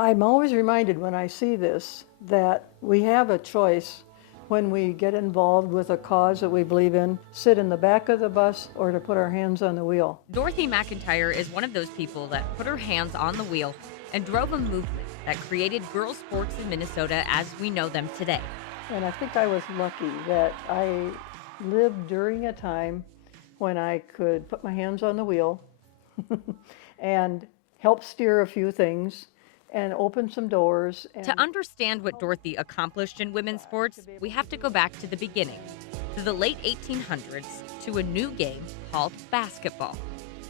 I'm always reminded when I see this that we have a choice when we get involved with a cause that we believe in, sit in the back of the bus or to put our hands on the wheel. Dorothy McIntyre is one of those people that put her hands on the wheel and drove a movement that created girls' sports in Minnesota as we know them today. And I think I was lucky that I lived during a time when I could put my hands on the wheel and help steer a few things and open some doors. To understand what Dorothy accomplished in women's sports, we have to go back to the beginning, to the late 1800s, to a new game called basketball.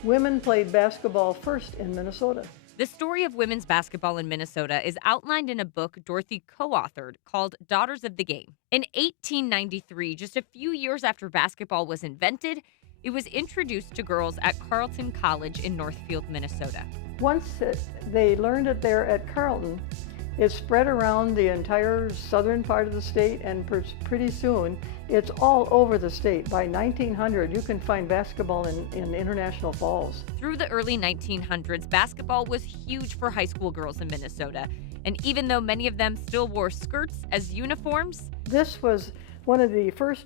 Women played basketball first in Minnesota. The story of women's basketball in Minnesota is outlined in a book Dorothy co-authored called Daughters of the Game. In 1893, just a few years after basketball was invented, it was introduced to girls at Carleton College in Northfield, Minnesota. Once they learned it there at Carleton, it spread around the entire southern part of the state, and pretty soon it's all over the state. By 1900, you can find basketball in International Falls. Through the early 1900s, basketball was huge for high school girls in Minnesota. And even though many of them still wore skirts as uniforms, this was one of the first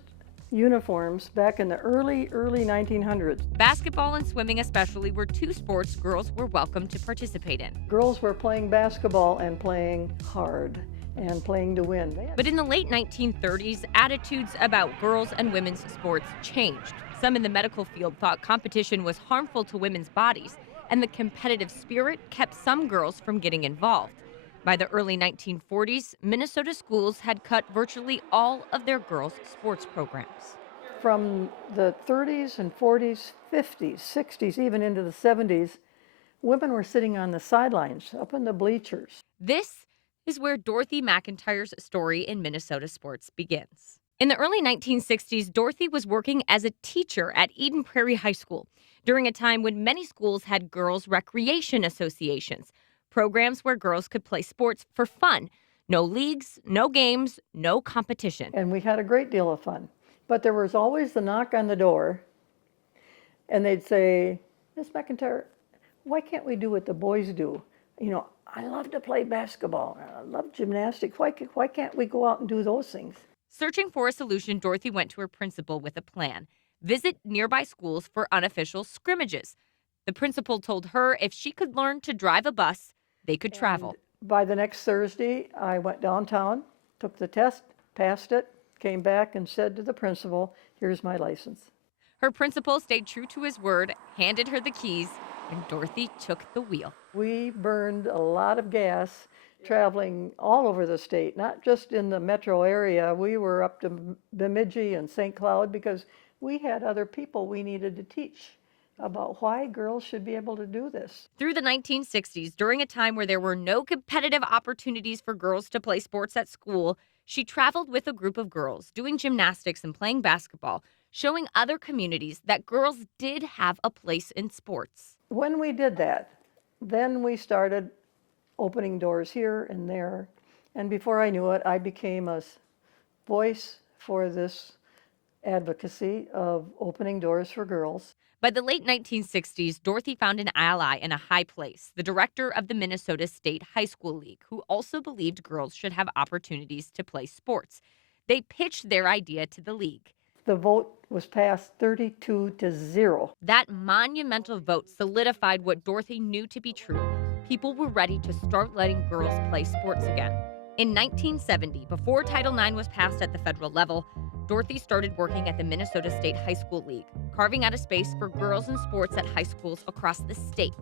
uniforms back in the early 1900s. Basketball and swimming especially were two sports girls were welcome to participate in. Girls were playing basketball and playing hard and playing to win. But in the late 1930s, attitudes about girls and women's sports changed. Some in the medical field thought competition was harmful to women's bodies, and the competitive spirit kept some girls from getting involved. By the early 1940s, Minnesota schools had cut virtually all of their girls' sports programs. From the 30s and 40s, 50s, 60s, even into the 70s, women were sitting on the sidelines, up in the bleachers. This is where Dorothy McIntyre's story in Minnesota sports begins. In the early 1960s, Dorothy was working as a teacher at Eden Prairie High School during a time when many schools had girls' recreation associations, programs where girls could play sports for fun. No leagues, no games, no competition. And we had a great deal of fun. But there was always the knock on the door, and they'd say, "Miss McIntyre, why can't we do what the boys do? You know, I love to play basketball. I love gymnastics. Why can't we go out and do those things?" Searching for a solution, Dorothy went to her principal with a plan. Visit nearby schools for unofficial scrimmages. The principal told her if she could learn to drive a bus, they could travel. And by the next Thursday, I went downtown, took the test, passed it, came back and said to the principal, "Here's my license." Her principal stayed true to his word, handed her the keys, and Dorothy took the wheel. We burned a lot of gas traveling all over the state, not just in the metro area. We were up to Bemidji and St. Cloud because we had other people we needed to teach about why girls should be able to do this. Through the 1960s, during a time where there were no competitive opportunities for girls to play sports at school, she traveled with a group of girls doing gymnastics and playing basketball, showing other communities that girls did have a place in sports. When we did that, then we started opening doors here and there. And before I knew it, I became a voice for this advocacy of opening doors for girls. By the late 1960s, Dorothy found an ally in a high place, the director of the Minnesota State High School League, who also believed girls should have opportunities to play sports. They pitched their idea to the league. The vote was passed 32-0. That monumental vote solidified what Dorothy knew to be true. People were ready to start letting girls play sports again. In 1970, before Title IX was passed at the federal level, Dorothy started working at the Minnesota State High School League, carving out a space for girls in sports at high schools across the state.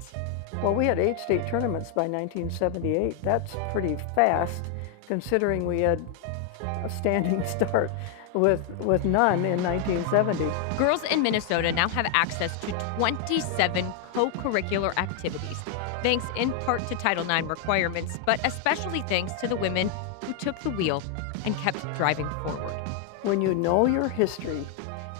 Well, we had 8 state tournaments by 1978. That's pretty fast, considering we had a standing start with none in 1970. Girls in Minnesota now have access to 27 co-curricular activities, thanks in part to Title IX requirements, but especially thanks to the women who took the wheel and kept driving forward. When you know your history,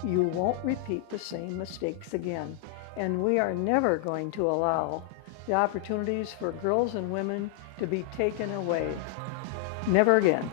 you won't repeat the same mistakes again. And we are never going to allow the opportunities for girls and women to be taken away. Never again.